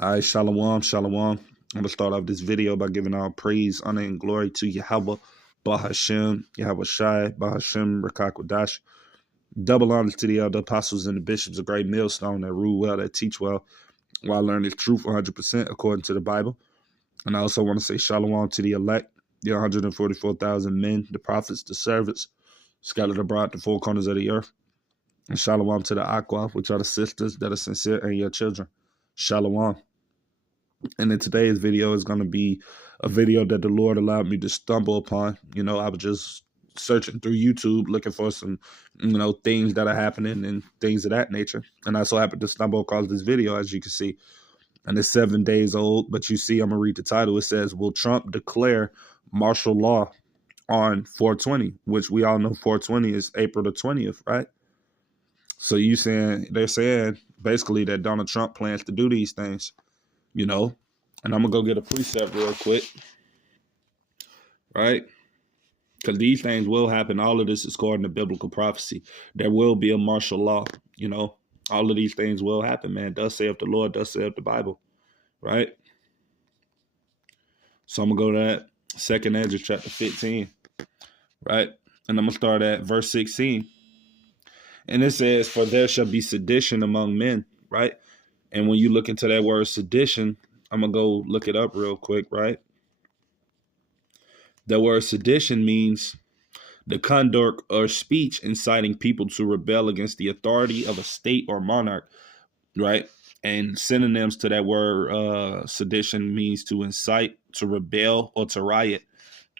All right, shalom, shalom. I'm going to start off this video by giving all praise, honor, and glory to Yahweh, Bahashem, Yahweh Shai, Bahashem, Rakakwadash. Double honor to the elder apostles and the bishops, a great millstone that rule well, that teach well, while learning truth 100% according to the Bible. And I also want to say shalom to the elect, the 144,000 men, the prophets, the servants, scattered abroad the four corners of the earth. And shalom to the Aqua, which are the sisters that are sincere and your children. Shalom. And in today's video is going to be a video that the Lord allowed me to stumble upon. I was just searching through YouTube looking for some, things that are happening and things of that nature. And I so happened to stumble across this video, as you can see. And it's 7 days old, but you see, I'm going to read the title. It says, will Trump declare martial law on 420, which we all know 420 is April the 20th, right? So they're saying basically that Donald Trump plans to do these things. And I'm going to go get a precept real quick, right? Because these things will happen. All of this is according to biblical prophecy. There will be a martial law, All of these things will happen, man. Thus saith the Lord, thus saith the Bible, right? So I'm going to go to that 2nd Ezra chapter 15, right? And I'm going to start at verse 16. And it says, for there shall be sedition among men, right? And when you look into that word sedition, I'm going to go look it up real quick, right? The word sedition means the conduct or speech inciting people to rebel against the authority of a state or monarch, right? And synonyms to that word sedition means to incite, to rebel, or to riot.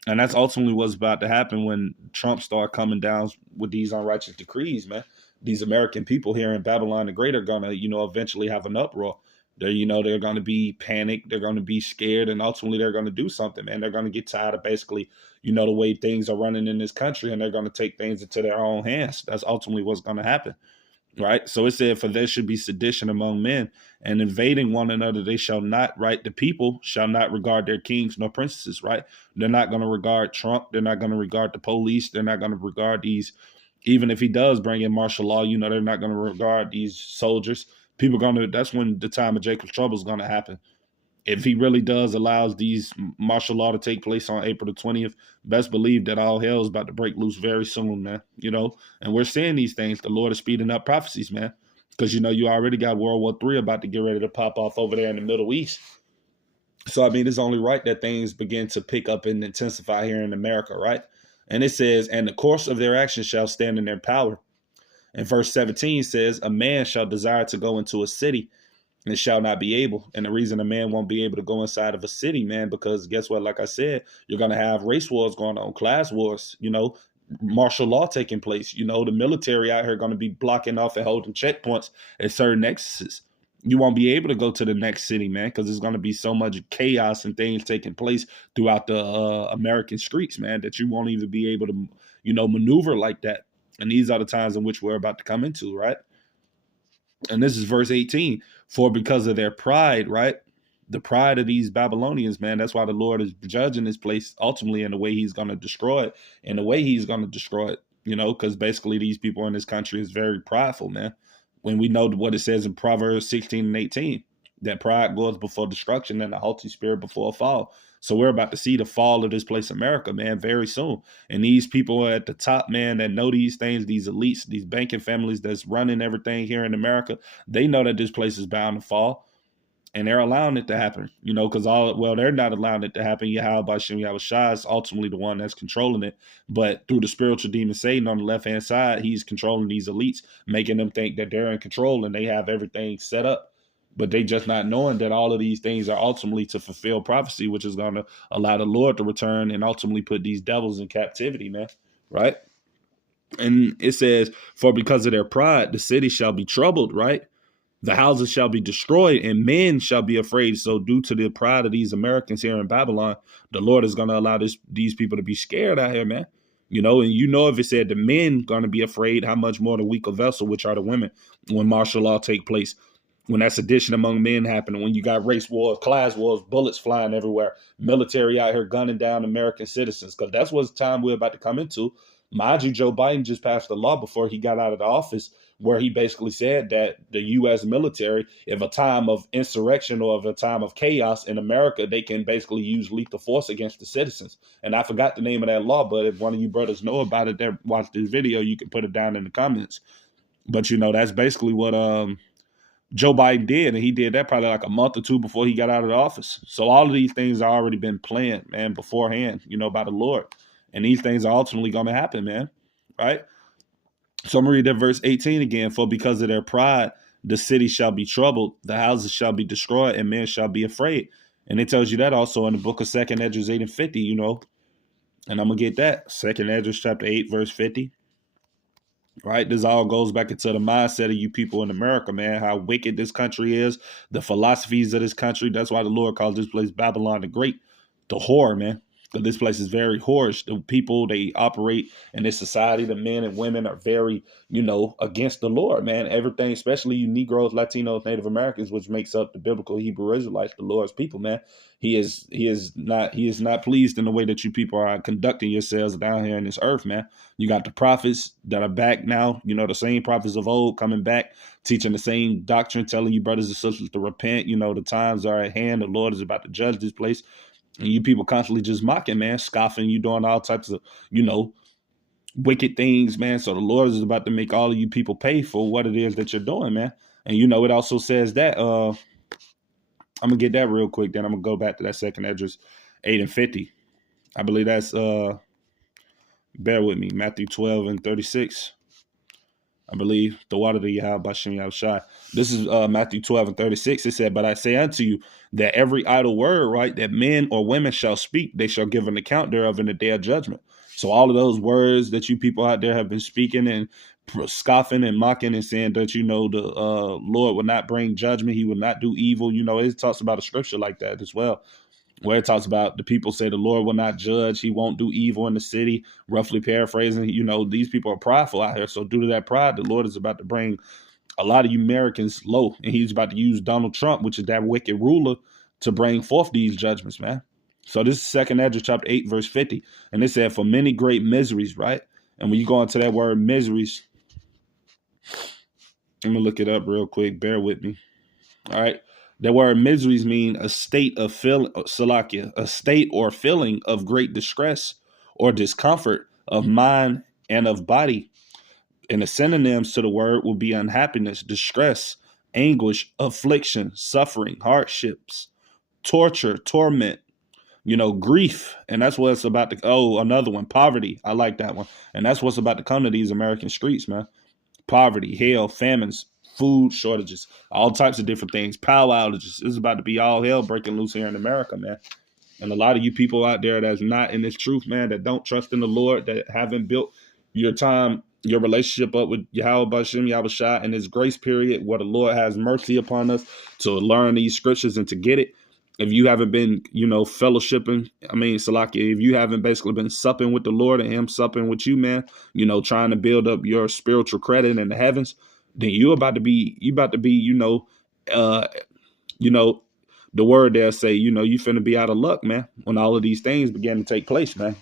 And that's ultimately what's about to happen when Trump started coming down with these unrighteous decrees, man. These American people here in Babylon the Great are going to, eventually have an uproar. They're going to be panicked. They're going to be scared. And ultimately, they're going to do something, man. They're going to get tired of basically, the way things are running in this country. And they're going to take things into their own hands. That's ultimately what's going to happen, right? So it said, for there should be sedition among men, and invading one another they shall not, right? The people shall not regard their kings nor princesses, right? They're not going to regard Trump. They're not going to regard the police. They're not going to regard these. Even if he does bring in martial law, they're not going to regard these soldiers. That's when the time of Jacob's trouble is going to happen. If he really does allows these martial law to take place on April the 20th, best believe that all hell is about to break loose very soon, man. And we're seeing these things. The Lord is speeding up prophecies, man. Because, you already got World War III about to get ready to pop off over there in the Middle East. So, it's only right that things begin to pick up and intensify here in America, right? And it says, and the course of their actions shall stand in their power. And verse 17 says, a man shall desire to go into a city and shall not be able. And the reason a man won't be able to go inside of a city, man, because guess what? Like I said, you're going to have race wars going on, class wars, martial law taking place. The military out here going to be blocking off and holding checkpoints at certain exits. You won't be able to go to the next city, man, because there's going to be so much chaos and things taking place throughout the American streets, man, that you won't even be able to, maneuver like that. And these are the times in which we're about to come into, right? And this is verse 18. For because of their pride, right? The pride of these Babylonians, man, that's why the Lord is judging this place ultimately in the way he's going to destroy it. And the way he's going to destroy it, because basically these people in this country is very prideful, man. When we know what it says in Proverbs 16 and 18, that pride goes before destruction and the haughty spirit before a fall. So we're about to see the fall of this place, America, man, very soon. And these people are at the top, man, that know these things, these elites, these banking families that's running everything here in America, they know that this place is bound to fall. And they're allowing it to happen, because they're not allowing it to happen. Yahweh Shai is ultimately the one that's controlling it. But through the spiritual demon Satan on the left-hand side, he's controlling these elites, making them think that they're in control and they have everything set up. But they just not knowing that all of these things are ultimately to fulfill prophecy, which is going to allow the Lord to return and ultimately put these devils in captivity, man, right? And it says, for because of their pride, the city shall be troubled, right? The houses shall be destroyed and men shall be afraid. So due to the pride of these Americans here in Babylon, the Lord is going to allow these people to be scared out here, man. And if it said the men going to be afraid, how much more the weaker vessel, which are the women, when martial law take place, when that sedition among men happen, when you got race wars, class wars, bullets flying everywhere, military out here gunning down American citizens, because that's what time we're about to come into. Mind you, Joe Biden just passed a law before he got out of the office where he basically said that the U.S. military, if a time of insurrection or of a time of chaos in America, they can basically use lethal force against the citizens. And I forgot the name of that law, but if one of you brothers know about it, that watch this video, you can put it down in the comments. But that's basically what Joe Biden did, and he did that probably like a month or two before he got out of the office. So all of these things have already been planned, man, beforehand, by the Lord. And these things are ultimately going to happen, man. Right? So I'm going to read that verse 18 again. For because of their pride, the city shall be troubled, the houses shall be destroyed, and men shall be afraid. And it tells you that also in the book of 2nd Esdras 8 and 50, And I'm going to get that. 2nd Esdras chapter 8, verse 50. Right, this all goes back into the mindset of you people in America, man. How wicked this country is, the philosophies of this country. That's why the Lord calls this place Babylon the Great, the whore, man. Because this place is very whorish. The people they operate in this society, the men and women are very, against the Lord, man. Everything, especially you Negroes, Latinos, Native Americans, which makes up the biblical Hebrew Israelites, the Lord's people, man. He is not pleased in the way that you people are conducting yourselves down here in this earth, man. You got the prophets that are back now, the same prophets of old coming back, teaching the same doctrine, telling you brothers and sisters to repent. The times are at hand. The Lord is about to judge this place. And you people constantly just mocking, man, scoffing, you doing all types of, wicked things, man. So the Lord is about to make all of you people pay for what it is that you're doing, man. And it also says that, I'm gonna get that real quick, then I'm gonna go back to that 2nd Esdras 8 and 50. I believe that's bear with me, Matthew 12 and 36. I believe the water that you have by Shem Yahushua. This is Matthew 12 and 36. It said, but I say unto you that every idle word, right, that men or women shall speak, they shall give an account thereof in the day of judgment. So all of those words that you people out there have been speaking and scoffing and mocking and saying that, the Lord will not bring judgment. He will not do evil. It talks about a scripture like that as well, where it talks about the people say the Lord will not judge. He won't do evil in the city, roughly paraphrasing. These people are prideful out here. So due to that pride, the Lord is about to bring a lot of you Americans low. And he's about to use Donald Trump, which is that wicked ruler, to bring forth these judgments, man. So this is 2nd Esdras chapter 8, verse 50. And it said, for many great miseries, right? And when you go into that word miseries, I'm going to look it up real quick. Bear with me. All right. The word miseries mean a state of salakia, a state or feeling of great distress or discomfort of mind and of body. And the synonyms to the word will be unhappiness, distress, anguish, affliction, suffering, hardships, torture, torment, grief. And that's what it's about to, another one, poverty. I like that one. And that's what's about to come to these American streets, man. Poverty, hell, famines, food shortages, all types of different things, power outages. It's about to be all hell breaking loose here in America, man. And a lot of you people out there that's not in this truth, man, that don't trust in the Lord, that haven't built your relationship up with Yahweh Bashem, Yahushua, and his grace period, where the Lord has mercy upon us to learn these scriptures and to get it. If you haven't been, fellowshipping, Salaki, if you haven't basically been supping with the Lord and him supping with you, man, trying to build up your spiritual credit in the heavens, then you about to be, the word there say, you finna be out of luck, man, when all of these things begin to take place, man.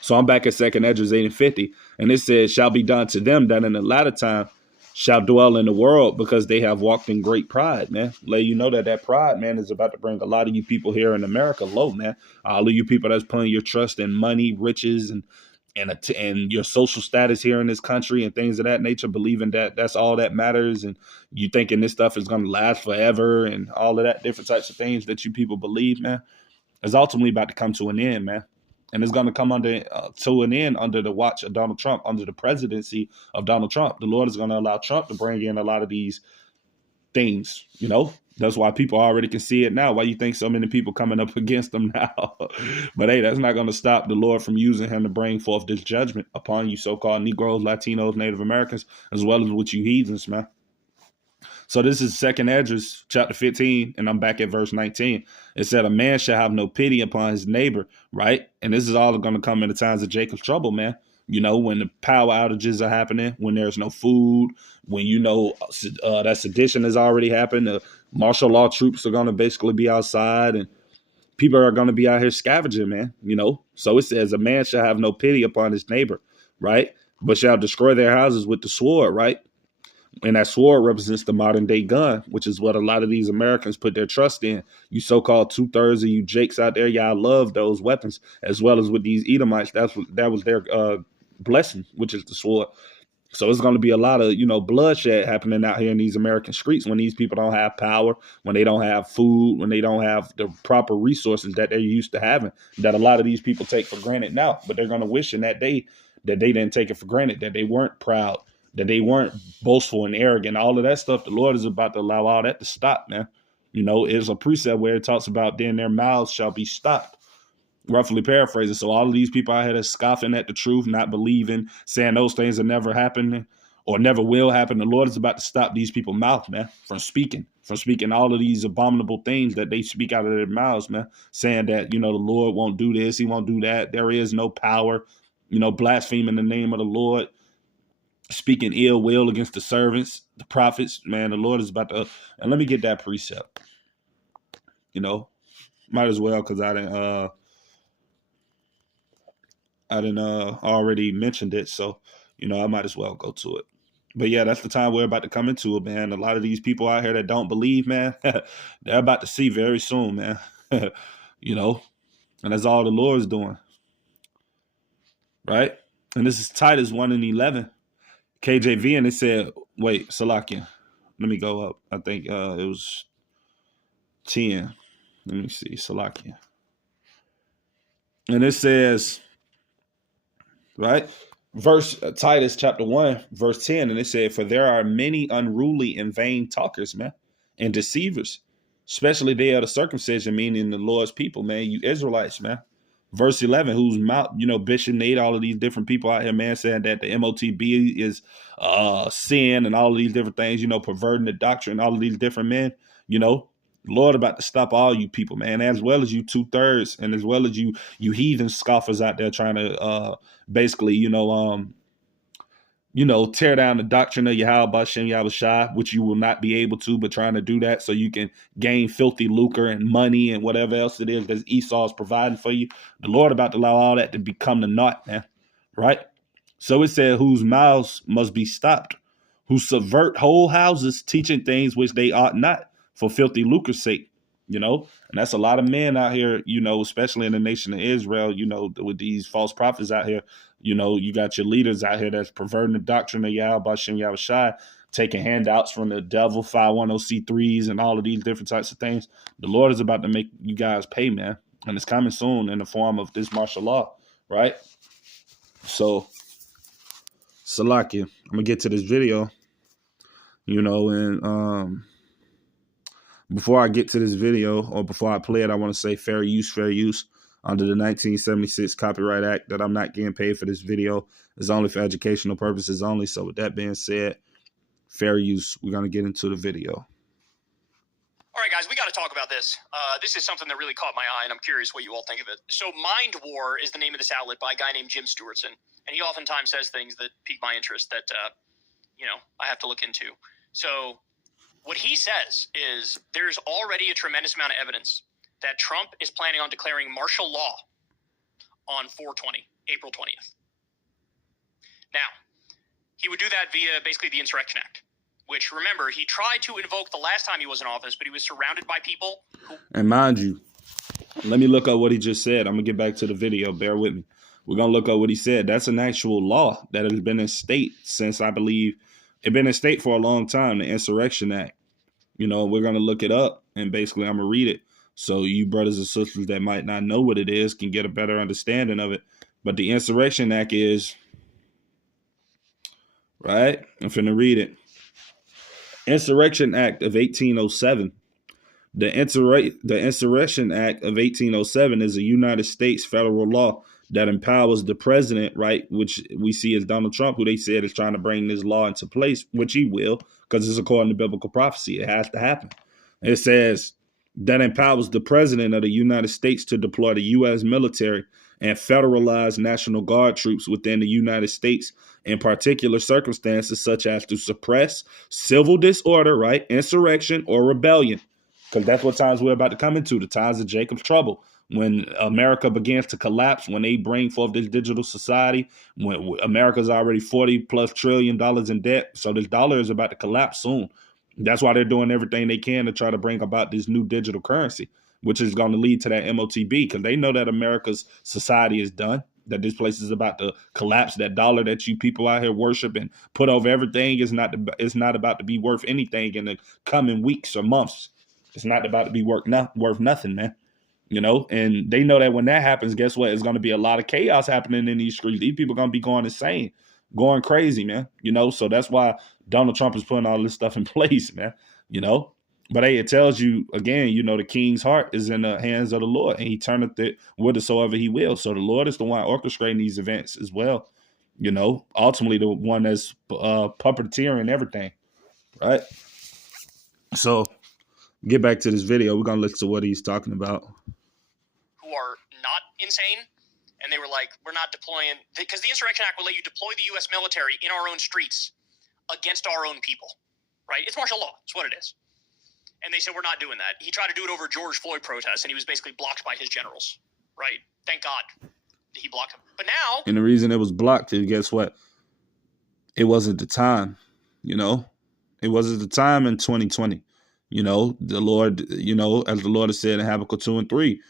So I'm back at 2nd Esdras 8 and 50, and it says, shall be done to them that in the latter time shall dwell in the world, because they have walked in great pride, man. Let you know that pride, man, is about to bring a lot of you people here in America low, man. All of you people that's putting your trust in money, riches, and your social status here in this country and things of that nature, believing that that's all that matters, and you thinking this stuff is going to last forever and all of that different types of things that you people believe, man, is ultimately about to come to an end, man. And it's going to come to an end under the watch of Donald Trump, under the presidency of Donald Trump. The Lord is going to allow Trump to bring in a lot of these things, That's why people already can see it now. Why you think so many people coming up against him now? But hey, that's not going to stop the Lord from using him to bring forth this judgment upon you so-called Negroes, Latinos, Native Americans, as well as with you heathens, man. So this is 2nd Esdras chapter 15, and I'm back at verse 19. It said, a man shall have no pity upon his neighbor, right? And this is all going to come in the times of Jacob's trouble, man. When the power outages are happening, when there's no food, when that sedition has already happened, the martial law troops are going to basically be outside, and people are going to be out here scavenging, man. So it says, a man shall have no pity upon his neighbor, right? But shall destroy their houses with the sword, right? And that sword represents the modern day gun, which is what a lot of these Americans put their trust in. You so-called 2/3 of you jakes out there, y'all love those weapons, as well as with these Edomites. That was their blessing, which is the sword. So it's going to be a lot of, bloodshed happening out here in these American streets when these people don't have power, when they don't have food, when they don't have the proper resources that they're used to having, that a lot of these people take for granted now. But they're going to wish in that day that they didn't take it for granted, that they weren't proud, that they weren't boastful and arrogant, all of that stuff. The Lord is about to allow all that to stop, man. It's a precept where it talks about then their mouths shall be stopped. Roughly paraphrasing. So all of these people out here that's scoffing at the truth, not believing, saying those things are never happening or never will happen. The Lord is about to stop these people's mouth, man, from speaking all of these abominable things that they speak out of their mouths, man, saying that, the Lord won't do this, he won't do that. There is no power, blaspheming the name of the Lord, speaking ill will against the servants, the prophets, man. The Lord is about to, and let me get that precept, might as well, because I didn't already mentioned it, so I might as well go to it. But yeah, that's the time we're about to come into it, man. A lot of these people out here that don't believe, man, they're about to see very soon, man. And that's all the Lord's doing, right? And this is Titus 1:11, KJV, and it said, wait, Salakia, let me go up. I think it was 10. Let me see, Salakia, and it says, right? Titus chapter 1, verse 10, and it said, for there are many unruly and vain talkers, man, and deceivers, especially they are the circumcision, meaning the Lord's people, man, you Israelites, man. Verse 11, whose mouth, Bishop Nate, all of these different people out here, man, saying that the MOTB is sin and all of these different things, perverting the doctrine, all of these different men, Lord about to stop all you people, man, as well as you 2/3, and as well as you heathen scoffers out there trying to basically, tear down the doctrine of Yahweh Shem Yahushua, which you will not be able to, but trying to do that so you can gain filthy lucre and money and whatever else it is that Esau is providing for you. The Lord about to allow all that to become the naught, man, right? So it said, whose mouths must be stopped, who subvert whole houses, teaching things which they ought not, for filthy lucre's sake, and that's a lot of men out here, especially in the nation of Israel, with these false prophets out here, you got your leaders out here that's perverting the doctrine of Yahweh Shem Yahushua, taking handouts from the devil, 510c3s, and all of these different types of things. The Lord is about to make you guys pay, man, and it's coming soon in the form of this martial law, right? So, Salakia, I'm gonna get to this video, and before I get to this video, or before I play it, I want to say fair use under the 1976 Copyright Act, that I'm not getting paid for this video. It's only for educational purposes only. So with that being said, fair use. We're going to get into the video. All right, guys, we got to talk about this. This is something that really caught my eye, and I'm curious what you all think of it. So Mind War is the name of this outlet by a guy named Jim Stewartson, and he oftentimes says things that pique my interest that, I have to look into. So what he says is there's already a tremendous amount of evidence that Trump is planning on declaring martial law on 4/20, April 20th. Now, he would do that via basically the Insurrection Act, which, remember, he tried to invoke the last time he was in office, but he was surrounded by people who... And mind you, let me look up what he just said. I'm going to get back to the video. Bear with me. We're going to look up what he said. That's an actual law that has been in state since, I believe, it's been in state for a long time, the Insurrection Act. We're going to look it up, and basically I'm going to read it. So you brothers and sisters that might not know what it is can get a better understanding of it. But the Insurrection Act is, right? I'm finna read it. Insurrection Act of 1807. The Insurrection Act of 1807 is a United States federal law that empowers the president, right, which we see as Donald Trump, who they said is trying to bring this law into place, which he will, because it's according to biblical prophecy. It has to happen. It says that empowers the president of the United States to deploy the U.S. military and federalize National Guard troops within the United States in particular circumstances, such as to suppress civil disorder, right, insurrection, or rebellion. because that's what times we're about to come into, the times of Jacob's trouble. When America begins to collapse, when they bring forth this digital society, when America's already 40 plus $trillion in debt, so this dollar is about to collapse soon. That's why they're doing everything they can to try to bring about this new digital currency, which is going to lead to that MOTB, because they know that America's society is done, that this place is about to collapse. That dollar that you people out here worship and put over everything is not about to be worth anything in the coming weeks or months. It's not about to be worth nothing, man. And they know that when that happens, guess what? It's going to be a lot of chaos happening in these streets. These people are going to be going insane, going crazy, man. So that's why Donald Trump is putting all this stuff in place, man. you know. But hey, it tells you again, the king's heart is in the hands of the Lord, and he turneth it whithersoever he will. So the Lord is the one orchestrating these events as well. Ultimately the one that's puppeteering everything, right? So get back to this video. We're gonna listen to what he's talking about. Who are not insane, and they were like, "We're not deploying because the Insurrection Act will let you deploy the U.S. military in our own streets against our own people, right? It's martial law. It's what it is." And they said, "We're not doing that." He tried to do it over George Floyd protests, and he was basically blocked by his generals, right? Thank God he blocked him. But now, and the reason it was blocked is, guess what? It wasn't the time, It wasn't the time in 2020. The Lord, as the Lord has said in Habakkuk 2 and 3,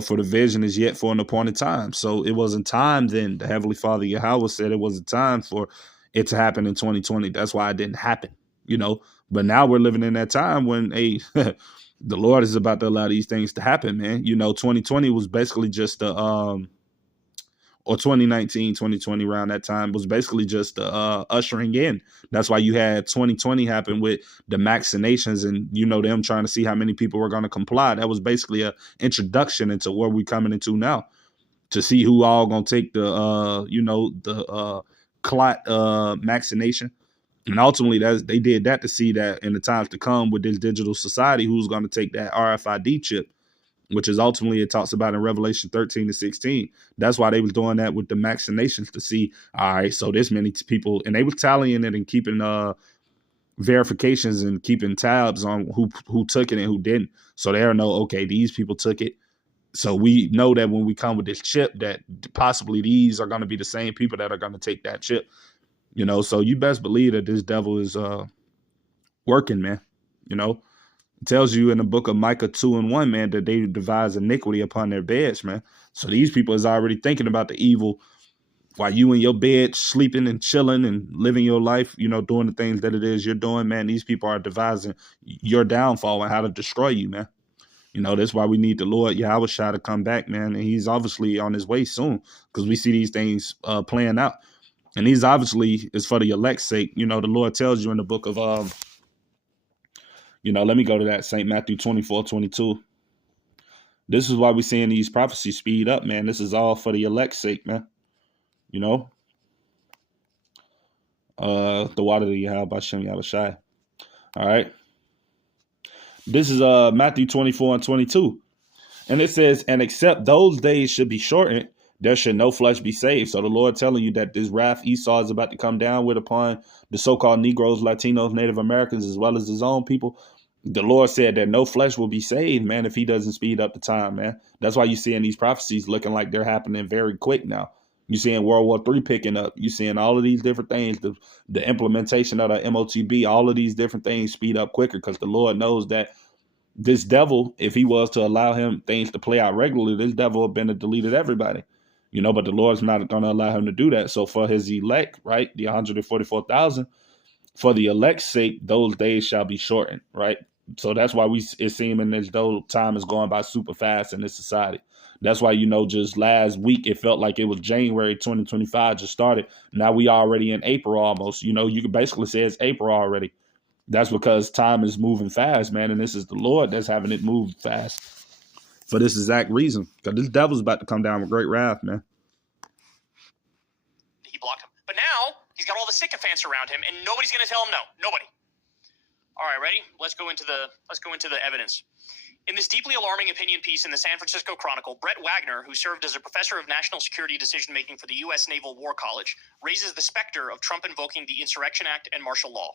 for the vision is yet for an appointed time. So it wasn't time then. The Heavenly Father Yahweh said it wasn't time for it to happen in 2020. That's why it didn't happen, But now we're living in that time when the Lord is about to allow these things to happen, man. 2020 was basically just or 2019, 2020 around that time was basically just ushering in. That's why you had 2020 happen with the vaccinations and, them trying to see how many people were going to comply. That was basically a introduction into where we're coming into now, to see who all going to take the clot vaccination. And ultimately, they did that to see that in the times to come with this digital society, who's going to take that RFID chip, which is ultimately it talks about in Revelation 13 to 16. That's why they was doing that with the vaccinations, to see, all right, so this many people, and they were tallying it and keeping verifications and keeping tabs on who took it and who didn't. So they'll know, okay, these people took it. So we know that when we come with this chip, that possibly these are going to be the same people that are going to take that chip. So you best believe that this devil is working, man. It tells you in the book of Micah 2 and 1, man, that they devise iniquity upon their beds, man. So these people is already thinking about the evil while you in your bed sleeping and chilling and living your life, doing the things that it is you're doing, man. These people are devising your downfall and how to destroy you, man. That's why we need the Lord Yahweh Shai to come back, man. And he's obviously on his way soon, because we see these things playing out. And these obviously is for the elect's sake. The Lord tells you in the book of let me go to that St. Matthew 24:22. This is why we're seeing these prophecies speed up, man. This is all for the elect's sake, man. The water that you have by Shem Yahushai. All right. This is Matthew 24:22. And it says, and except those days should be shortened, there should no flesh be saved. So the Lord telling you that this wrath Esau is about to come down with upon the so-called Negroes, Latinos, Native Americans, as well as his own people. The Lord said that no flesh will be saved, man, if he doesn't speed up the time, man. That's why you're seeing these prophecies looking like they're happening very quick now. You're seeing World War III picking up. You're seeing all of these different things, the implementation of the MOTB, all of these different things speed up quicker, because the Lord knows that this devil, if he was to allow him things to play out regularly, this devil would have been to deleted everybody. But the Lord's not going to allow him to do that. So for his elect, right, the 144,000, for the elect's sake, those days shall be shortened, right? So that's why it's seeming as though time is going by super fast in this society. That's why, just last week, it felt like it was January 2025 just started. Now we already in April almost. You could basically say it's April already. That's because time is moving fast, man. And this is the Lord that's having it move fast for this exact reason. Because this devil's about to come down with great wrath, man. He blocked him. But now he's got all the sycophants around him, and nobody's going to tell him no. Nobody. All right, ready? Let's go into the evidence. In this deeply alarming opinion piece in the San Francisco Chronicle, Brett Wagner, who served as a professor of national security decision-making for the U.S. Naval War College, raises the specter of Trump invoking the Insurrection Act and martial law.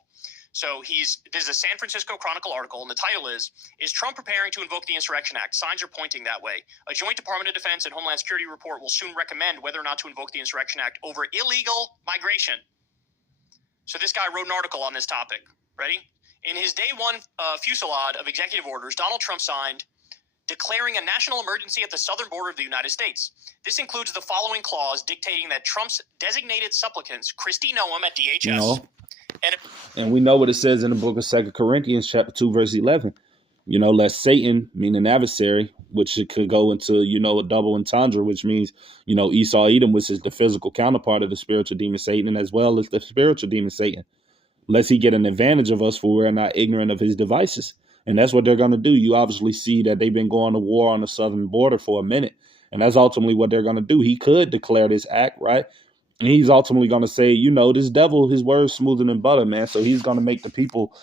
So this is a San Francisco Chronicle article, and the title is Trump preparing to invoke the Insurrection Act? Signs are pointing that way. A joint Department of Defense and Homeland Security report will soon recommend whether or not to invoke the Insurrection Act over illegal migration. So this guy wrote an article on this topic. Ready? In his day one fusillade of executive orders, Donald Trump signed declaring a national emergency at the southern border of the United States. This includes the following clause dictating that Trump's designated supplicants, Kristi Noem at DHS, and we know what it says in the book of 2 Corinthians chapter 2, verse 11. Lest Satan, meaning adversary, which it could go into, a double entendre, which means, Esau, Edom, which is the physical counterpart of the spiritual demon Satan, as well as the spiritual demon Satan, lest he get an advantage of us, for we're not ignorant of his devices. And that's what they're going to do. You obviously see that they've been going to war on the southern border for a minute. And that's ultimately what they're going to do. He could declare this act, right? And he's ultimately going to say, this devil, his word's smoother than butter, man. So he's going to make the people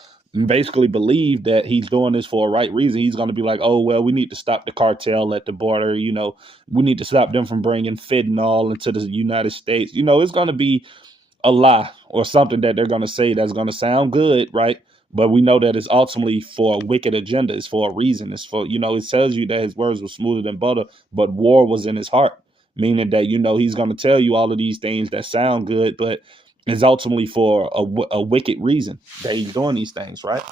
basically believe that he's doing this for a right reason. He's going to be like, oh, well, we need to stop the cartel at the border. We need to stop them from bringing fentanyl into the United States. It's going to be a lie or something that they're going to say that's going to sound good, right? But we know that it's ultimately for a wicked agenda. It's for a reason. It's for, it tells you that his words were smoother than butter, but war was in his heart, meaning that, he's going to tell you all of these things that sound good, but it's ultimately for a wicked reason that he's doing these things, right?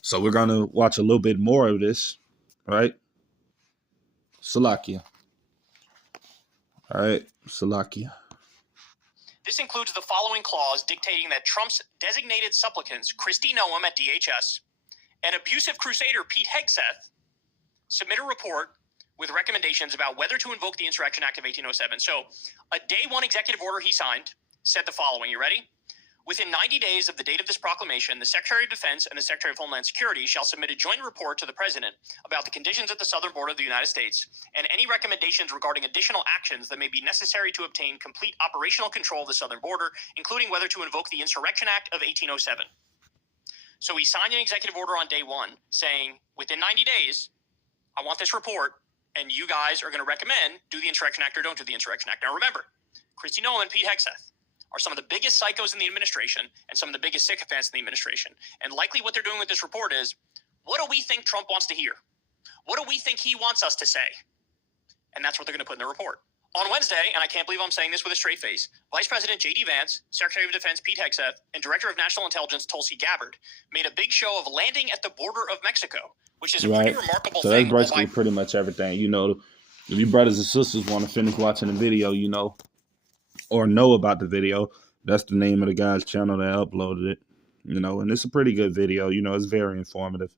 So we're going to watch a little bit more of this, right? Salakia. All right, Salakia. This includes the following clause dictating that Trump's designated supplicants, Kristi Noem at DHS, and abusive crusader Pete Hegseth, submit a report with recommendations about whether to invoke the Insurrection Act of 1807. So a day one executive order he signed said the following. You ready? Within 90 days of the date of this proclamation, the Secretary of Defense and the Secretary of Homeland Security shall submit a joint report to the President about the conditions at the southern border of the United States and any recommendations regarding additional actions that may be necessary to obtain complete operational control of the southern border, including whether to invoke the Insurrection Act of 1807. So he signed an executive order on day one saying, within 90 days, I want this report, and you guys are going to recommend do the Insurrection Act or don't do the Insurrection Act. Now remember, Kristi Noem and Pete Hegseth are some of the biggest psychos in the administration and some of the biggest sycophants in the administration. And likely what they're doing with this report is, what do we think Trump wants to hear? What do we think he wants us to say? And that's what they're going to put in the report. On Wednesday, and I can't believe I'm saying this with a straight face, Vice President J.D. Vance, Secretary of Defense Pete Hegseth, and Director of National Intelligence Tulsi Gabbard made a big show of landing at the border of Mexico, which is a pretty remarkable thing. So that's basically pretty much everything. If your brothers and sisters want to finish watching the video, or know about the video, that's the name of the guy's channel that uploaded it, and it's a pretty good video. It's very informative,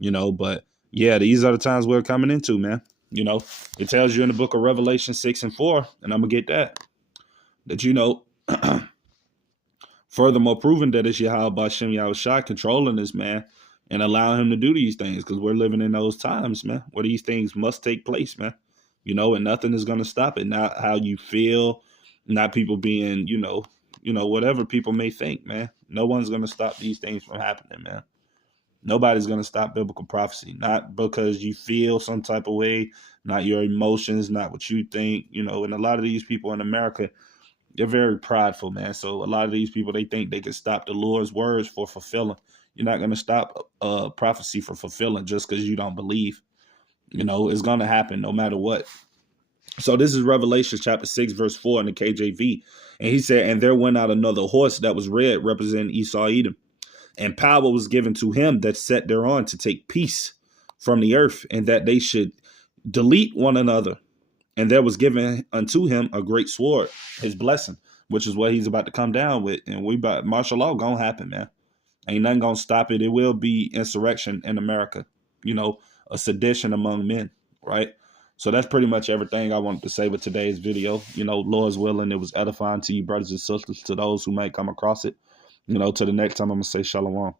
but yeah, these are the times we're coming into, man. It tells you in the book of Revelation 6 and 4, and I'm gonna get that furthermore proving that it's Yahweh Bashem Yahushua controlling this, man, and allowing him to do these things, because we're living in those times, man, where these things must take place, man, and nothing is going to stop it. Not how you feel, not people being, whatever people may think, man. No one's going to stop these things from happening, man. Nobody's going to stop biblical prophecy, not because you feel some type of way, not your emotions, not what you think, and a lot of these people in America, they're very prideful, man. So a lot of these people, they think they can stop the Lord's words for fulfilling. You're not going to stop prophecy for fulfilling just because you don't believe. It's going to happen no matter what. So this is Revelation chapter 6, verse 4 in the KJV. And he said, and there went out another horse that was red, representing Esau, Edom. And power was given to him that sat thereon to take peace from the earth, and that they should delete one another. And there was given unto him a great sword, his blessing, which is what he's about to come down with. And martial law gonna happen, man. Ain't nothing gonna stop it. It will be insurrection in America, a sedition among men, right? So that's pretty much everything I wanted to say with today's video. Lord's willing, it was edifying to you, brothers and sisters, to those who might come across it. To the next time, I'm gonna say shalom.